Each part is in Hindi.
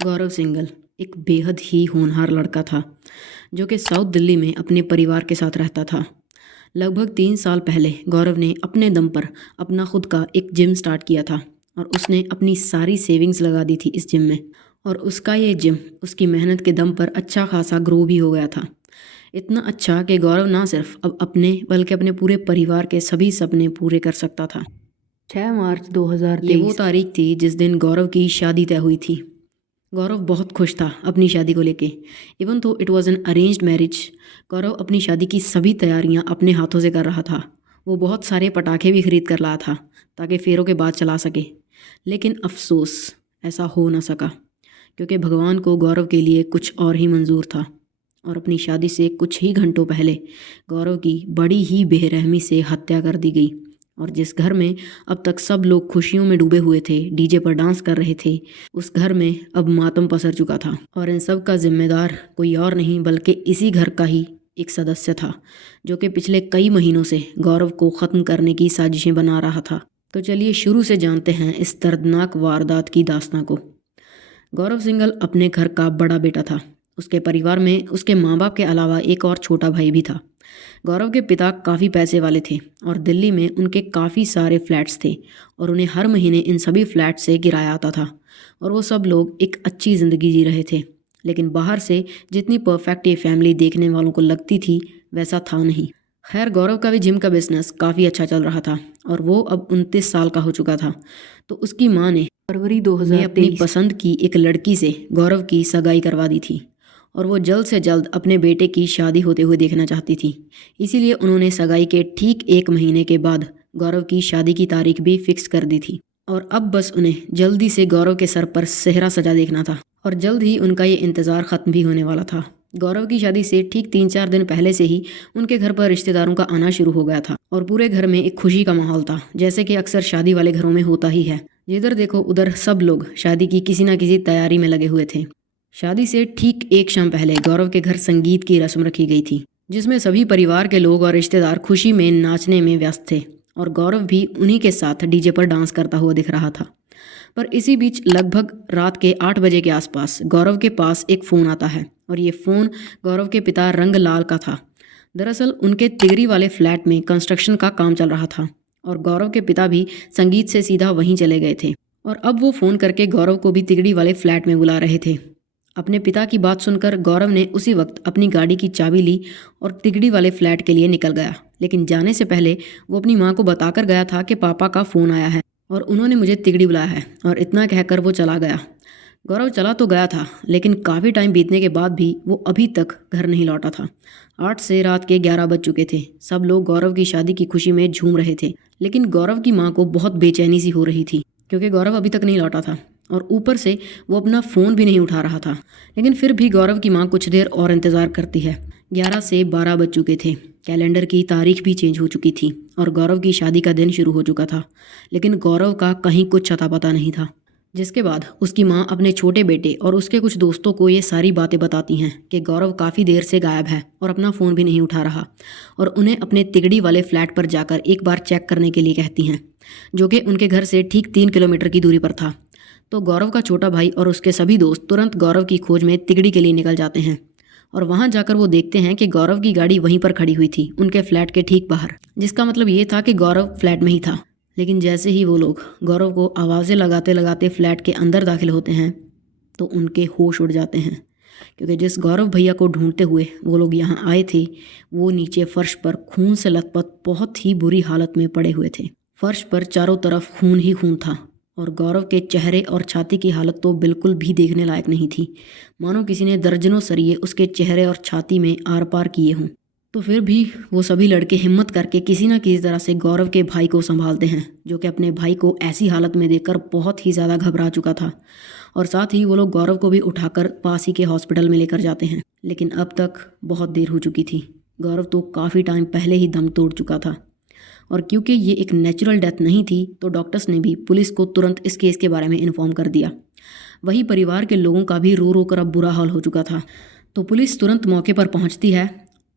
गौरव सिंघल एक बेहद ही होनहार लड़का था जो कि साउथ दिल्ली में अपने परिवार के साथ रहता था। लगभग 3 साल पहले गौरव ने अपने दम पर अपना खुद का एक जिम स्टार्ट किया था और उसने अपनी सारी सेविंग्स लगा दी थी इस जिम में। और उसका ये जिम उसकी मेहनत के दम पर अच्छा खासा ग्रो भी हो गया था। इतना अच्छा कि गौरव ना सिर्फ अब अपने बल्कि अपने पूरे परिवार के सभी सपने पूरे कर सकता था। 6 मार्च 2023 ये वो तारीख थी जिस दिन गौरव की शादी तय हुई थी। गौरव बहुत खुश था अपनी शादी को लेके। इवन तो it was an arranged marriage, Gaurav अपनी शादी की सभी तैयारियां अपने हाथों से कर रहा था। वो बहुत सारे पटाखे भी खरीद कर लाया था ताकि फेरों के बाद चला सके। लेकिन अफसोस ऐसा हो ना सका क्योंकि भगवान को गौरव के लिए कुछ और ही मंजूर था। और अपनी शादी से कुछ ही घंटों पहले गौरव की बड़ी ही बेरहमी से हत्या कर दी गई। और जिस घर में अब तक सब लोग खुशियों में डूबे हुए थे, डीजे पर डांस कर रहे थे, उस घर में अब मातम पसर चुका था। और इन सब का जिम्मेदार कोई और नहीं बल्कि इसी घर का ही एक सदस्य था जो कि पिछले कई महीनों से गौरव को ख़त्म करने की साजिशें बना रहा था। तो चलिए शुरू से जानते हैं इस दर्दनाक वारदात की दास्तां को। गौरव सिंघल अपने घर का बड़ा बेटा था। उसके परिवार में उसके माँ बाप के अलावा एक और छोटा भाई भी था। गौरव के पिता काफ़ी पैसे वाले थे और दिल्ली में उनके काफ़ी सारे फ्लैट्स थे और उन्हें हर महीने इन सभी फ्लैट से किराया आता था और वो सब लोग एक अच्छी ज़िंदगी जी रहे थे। लेकिन बाहर से जितनी परफेक्ट ये फैमिली देखने वालों को लगती थी वैसा था नहीं। खैर, गौरव का भी जिम का बिजनेस काफ़ी अच्छा चल रहा था और वो अब 29 साल का हो चुका था। तो उसकी माँ ने फरवरी 2023 अपनी पसंद की एक लड़की से गौरव की सगाई करवा दी थी और वो जल्द से जल्द अपने बेटे की शादी होते हुए देखना चाहती थी। इसीलिए उन्होंने सगाई के ठीक 1 महीने के बाद गौरव की शादी की तारीख भी फिक्स कर दी थी। और अब बस उन्हें जल्दी से गौरव के सर पर सेहरा सजा देखना था और जल्द ही उनका ये इंतज़ार ख़त्म भी होने वाला था। गौरव की शादी से ठीक 3-4 दिन पहले से ही उनके घर पर रिश्तेदारों का आना शुरू हो गया था और पूरे घर में एक खुशी का माहौल था, जैसे कि अक्सर शादी वाले घरों में होता ही है। जिधर देखो उधर सब लोग शादी की किसी न किसी तैयारी में लगे हुए थे। शादी से ठीक एक शाम पहले गौरव के घर संगीत की रस्म रखी गई थी जिसमें सभी परिवार के लोग और रिश्तेदार खुशी में नाचने में व्यस्त थे और गौरव भी उन्हीं के साथ डीजे पर डांस करता हुआ दिख रहा था। पर इसी बीच लगभग रात के 8 बजे के आसपास गौरव के पास एक फ़ोन आता है और ये फ़ोन गौरव के पिता रंगलाल का था। दरअसल उनके तिगरी वाले फ्लैट में कंस्ट्रक्शन का काम चल रहा था और गौरव के पिता भी संगीत से सीधा वहीं चले गए थे और अब वो फ़ोन करके गौरव को भी तिगड़ी वाले फ्लैट में बुला रहे थे। अपने पिता की बात सुनकर गौरव ने उसी वक्त अपनी गाड़ी की चाबी ली और तिगड़ी वाले फ्लैट के लिए निकल गया। लेकिन जाने से पहले वो अपनी माँ को बताकर गया था कि पापा का फ़ोन आया है और उन्होंने मुझे तिगड़ी बुलाया है, और इतना कहकर वो चला गया। गौरव चला तो गया था लेकिन काफ़ी टाइम बीतने के बाद भी वो अभी तक घर नहीं लौटा था। 8 से रात के 11 बज चुके थे। सब लोग गौरव की शादी की खुशी में झूम रहे थे लेकिन गौरव की माँ को बहुत बेचैनी सी हो रही थी क्योंकि गौरव अभी तक नहीं लौटा था और ऊपर से वो अपना फ़ोन भी नहीं उठा रहा था। लेकिन फिर भी गौरव की माँ कुछ देर और इंतज़ार करती है। 11 से 12 बज चुके थे। कैलेंडर की तारीख भी चेंज हो चुकी थी और गौरव की शादी का दिन शुरू हो चुका था, लेकिन गौरव का कहीं कुछ अता पता नहीं था। जिसके बाद उसकी माँ अपने छोटे बेटे और उसके कुछ दोस्तों को ये सारी बातें बताती हैं कि गौरव काफ़ी देर से गायब है और अपना फ़ोन भी नहीं उठा रहा और उन्हें अपने तिगड़ी वाले फ्लैट पर जाकर एक बार चेक करने के लिए कहती हैं, जो कि उनके घर से ठीक 3 किलोमीटर की दूरी पर था। तो गौरव का छोटा भाई और उसके सभी दोस्त तुरंत गौरव की खोज में तिगड़ी के लिए निकल जाते हैं और वहां जाकर वो देखते हैं कि गौरव की गाड़ी वहीं पर खड़ी हुई थी उनके फ्लैट के ठीक बाहर, जिसका मतलब ये था कि गौरव फ्लैट में ही था। लेकिन जैसे ही वो लोग गौरव को आवाज़ें लगाते लगाते फ्लैट के अंदर दाखिल होते हैं तो उनके होश उड़ जाते हैं क्योंकि जिस गौरव भैया को ढूंढते हुए वो लोग यहाँ आए थे वो नीचे फर्श पर खून से लथपथ बहुत ही बुरी हालत में पड़े हुए थे। फर्श पर चारों तरफ खून ही खून था और गौरव के चेहरे और छाती की हालत तो बिल्कुल भी देखने लायक नहीं थी, मानो किसी ने दर्जनों सरिये उसके चेहरे और छाती में आर पार किए हों। तो फिर भी वो सभी लड़के हिम्मत करके किसी न किसी तरह से गौरव के भाई को संभालते हैं, जो कि अपने भाई को ऐसी हालत में देखकर बहुत ही ज़्यादा घबरा चुका था। और साथ ही वो लोग गौरव को भी उठाकर पास ही के हॉस्पिटल में लेकर जाते हैं। लेकिन अब तक बहुत देर हो चुकी थी। गौरव तो काफ़ी टाइम पहले ही दम तोड़ चुका था और क्योंकि ये एक नेचुरल डेथ नहीं थी तो डॉक्टर्स ने भी पुलिस को तुरंत इस केस के बारे में इन्फॉर्म कर दिया। वहीं परिवार के लोगों का भी रो रो कर अब बुरा हाल हो चुका था। तो पुलिस तुरंत मौके पर पहुंचती है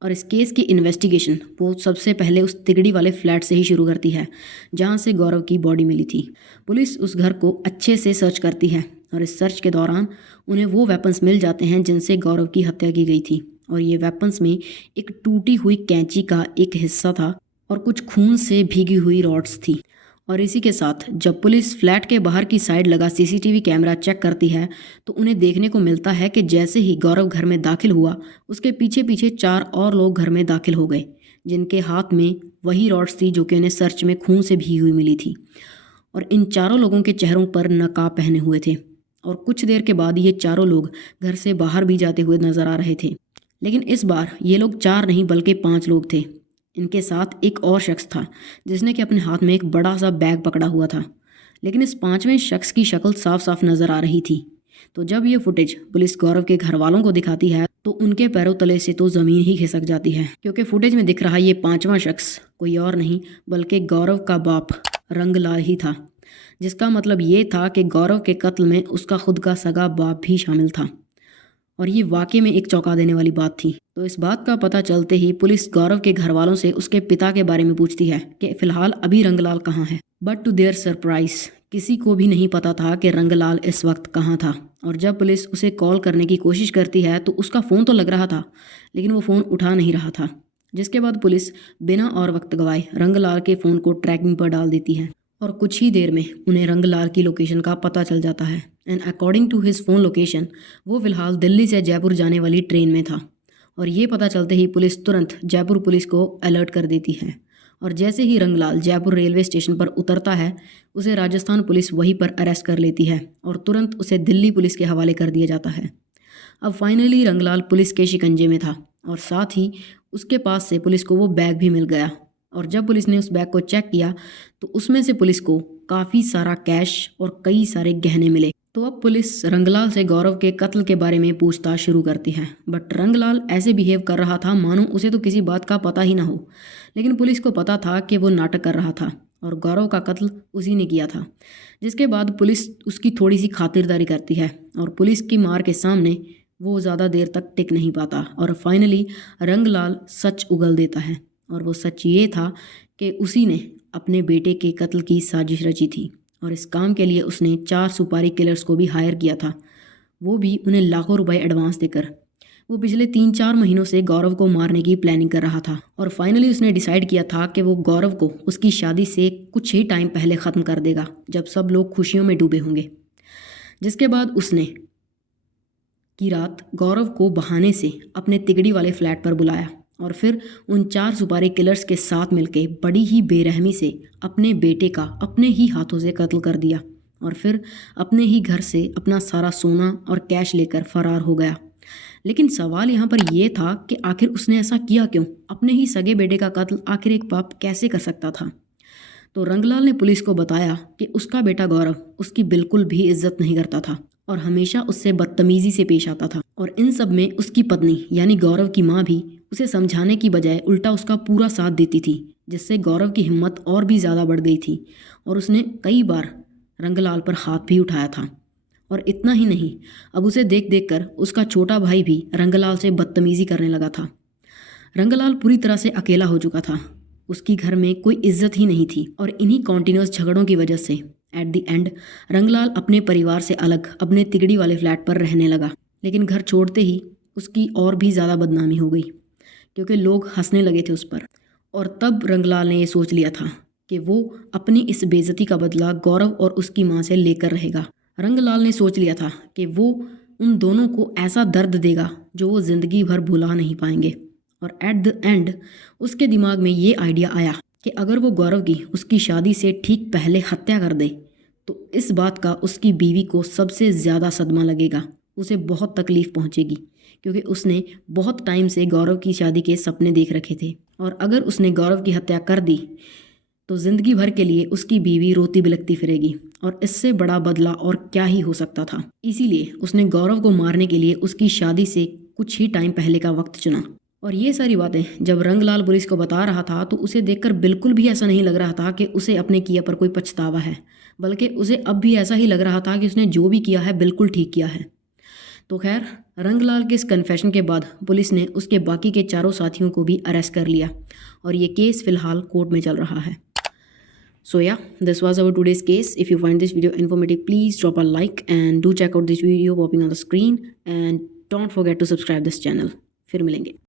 और इस केस की इन्वेस्टिगेशन वो सबसे पहले उस तिगड़ी वाले फ्लैट से ही शुरू करती है जहां से गौरव की बॉडी मिली थी। पुलिस उस घर को अच्छे से सर्च करती है और इस सर्च के दौरान उन्हें वो वेपन्स मिल जाते हैं जिनसे गौरव की हत्या की गई थी। और ये वेपन्स में एक टूटी हुई कैंची का एक हिस्सा था और कुछ खून से भीगी हुई रॉड्स थी। और इसी के साथ जब पुलिस फ्लैट के बाहर की साइड लगा सीसीटीवी कैमरा चेक करती है तो उन्हें देखने को मिलता है कि जैसे ही गौरव घर में दाखिल हुआ उसके पीछे पीछे 4 और लोग घर में दाखिल हो गए, जिनके हाथ में वही रॉड्स थी जो कि उन्हें सर्च में खून से भीगी हुई मिली थी। और इन चारों लोगों के चेहरों पर नकाब पहने हुए थे। और कुछ देर के बाद ये चारों लोग घर से बाहर भी जाते हुए नजर आ रहे थे। लेकिन इस बार ये लोग 4 नहीं बल्कि 5 लोग थे। इनके साथ एक और शख्स था जिसने कि अपने हाथ में एक बड़ा सा बैग पकड़ा हुआ था। लेकिन इस 5वें शख्स की शक्ल साफ साफ नजर आ रही थी। तो जब ये फुटेज पुलिस गौरव के घर वालों को दिखाती है तो उनके पैरों तले से तो ज़मीन ही खिसक जाती है, क्योंकि फुटेज में दिख रहा ये 5वां शख्स कोई और नहीं बल्कि गौरव का बाप रंगलाल ही था। जिसका मतलब ये था कि गौरव के कत्ल में उसका खुद का सगा बाप भी शामिल था। और ये वाकई में एक चौंका देने वाली बात थी। तो इस बात का पता चलते ही पुलिस गौरव के घर वालों से उसके पिता के बारे में पूछती है कि फिलहाल अभी रंगलाल कहाँ है। बट टू देयर सरप्राइज किसी को भी नहीं पता था कि रंगलाल इस वक्त कहाँ था। और जब पुलिस उसे कॉल करने की कोशिश करती है तो उसका फ़ोन तो लग रहा था लेकिन वो फ़ोन उठा नहीं रहा था। जिसके बाद पुलिस बिना और वक्त गवाए रंगलाल के फ़ोन को ट्रैकिंग पर डाल देती है और कुछ ही देर में उन्हें रंगलाल की लोकेशन का पता चल जाता है। And according to his phone location वो फ़िलहाल दिल्ली से जयपुर जाने वाली ट्रेन में था। और ये पता चलते ही पुलिस तुरंत जयपुर पुलिस को अलर्ट कर देती है। और जैसे ही रंगलाल जयपुर रेलवे स्टेशन पर उतरता है उसे राजस्थान पुलिस वहीं पर अरेस्ट कर लेती है और तुरंत उसे दिल्ली पुलिस के हवाले कर दिया जाता है। अब फाइनली रंगलाल पुलिस के शिकंजे में था और साथ ही उसके पास से पुलिस को वो बैग भी मिल गया। और जब पुलिस ने उस बैग को चेक किया तो उसमें से पुलिस को काफ़ी सारा कैश और कई सारे गहने मिले। तो अब पुलिस रंगलाल से गौरव के कत्ल के बारे में पूछताछ शुरू करती है। बट रंगलाल ऐसे बिहेव कर रहा था मानो उसे तो किसी बात का पता ही ना हो। लेकिन पुलिस को पता था कि वो नाटक कर रहा था और गौरव का कत्ल उसी ने किया था। जिसके बाद पुलिस उसकी थोड़ी सी खातिरदारी करती है और पुलिस की मार के सामने वो ज़्यादा देर तक टिक नहीं पाता और फाइनली रंगलाल सच उगल देता है। और वो सच ये था कि उसी ने अपने बेटे के कत्ल की साजिश रची थी और इस काम के लिए उसने 4 सुपारी किलर्स को भी हायर किया था, वो भी उन्हें लाखों रुपए एडवांस देकर। वो पिछले 3-4 महीनों से गौरव को मारने की प्लानिंग कर रहा था और फाइनली उसने डिसाइड किया था कि वो गौरव को उसकी शादी से कुछ ही टाइम पहले ख़त्म कर देगा जब सब लोग खुशियों में डूबे होंगे। जिसके बाद उसने की रात गौरव को बहाने से अपने तिगड़ी वाले फ्लैट पर बुलाया और फिर उन 4 सुपारी किलर्स के साथ मिलकर बड़ी ही बेरहमी से अपने बेटे का अपने ही हाथों से कत्ल कर दिया और फिर अपने ही घर से अपना सारा सोना और कैश लेकर फरार हो गया। लेकिन सवाल यहाँ पर यह था कि आखिर उसने ऐसा किया क्यों? अपने ही सगे बेटे का कत्ल आखिर एक बाप कैसे कर सकता था? तो रंगलाल ने पुलिस को बताया कि उसका बेटा गौरव उसकी बिल्कुल भी इज्जत नहीं करता था और हमेशा उससे बदतमीजी से पेश आता था। और इन सब में उसकी पत्नी यानी गौरव की माँ भी उसे समझाने की बजाय उल्टा उसका पूरा साथ देती थी, जिससे गौरव की हिम्मत और भी ज़्यादा बढ़ गई थी और उसने कई बार रंगलाल पर हाथ भी उठाया था। और इतना ही नहीं, अब उसे देख देख कर उसका छोटा भाई भी रंगलाल से बदतमीजी करने लगा था। रंगलाल पूरी तरह से अकेला हो चुका था, उसकी घर में कोई इज्जत ही नहीं थी और इन्हीं कॉन्टिन्यूस झगड़ों की वजह से एट द एंड रंगलाल अपने परिवार से अलग अपने तिगड़ी वाले फ्लैट पर रहने लगा। लेकिन घर छोड़ते ही उसकी और भी ज़्यादा बदनामी हो गई क्योंकि लोग हंसने लगे थे उस पर। और तब रंगलाल ने ये सोच लिया था कि वो अपनी इस बेइज्जती का बदला गौरव और उसकी माँ से लेकर रहेगा। रंगलाल ने सोच लिया था कि वो उन दोनों को ऐसा दर्द देगा जो वो ज़िंदगी भर भुला नहीं पाएंगे। और एट द एंड उसके दिमाग में ये आइडिया आया कि अगर वो गौरव की उसकी शादी से ठीक पहले हत्या कर दे तो इस बात का उसकी बीवी को सबसे ज़्यादा सदमा लगेगा, उसे बहुत तकलीफ़ पहुंचेगी क्योंकि उसने बहुत टाइम से गौरव की शादी के सपने देख रखे थे। और अगर उसने गौरव की हत्या कर दी तो ज़िंदगी भर के लिए उसकी बीवी रोती बिलखती फिरेगी और इससे बड़ा बदला और क्या ही हो सकता था। इसीलिए उसने गौरव को मारने के लिए उसकी शादी से कुछ ही टाइम पहले का वक्त चुना। और ये सारी बातें जब रंगलाल पुलिस को बता रहा था तो उसे देखकर बिल्कुल भी ऐसा नहीं लग रहा था कि उसे अपने किए पर कोई पछतावा है, बल्कि उसे अब भी ऐसा ही लग रहा था कि उसने जो भी किया है बिल्कुल ठीक किया है। तो खैर, रंगलाल के इस कन्फेशन के बाद पुलिस ने उसके बाकी के 4 साथियों को भी अरेस्ट कर लिया और ये केस फ़िलहाल कोर्ट में चल रहा है। So yeah, this was our today's case. If you find this video informative, please drop a like and do check out this video popping on the screen, and don't forget to subscribe this channel. फिर मिलेंगे.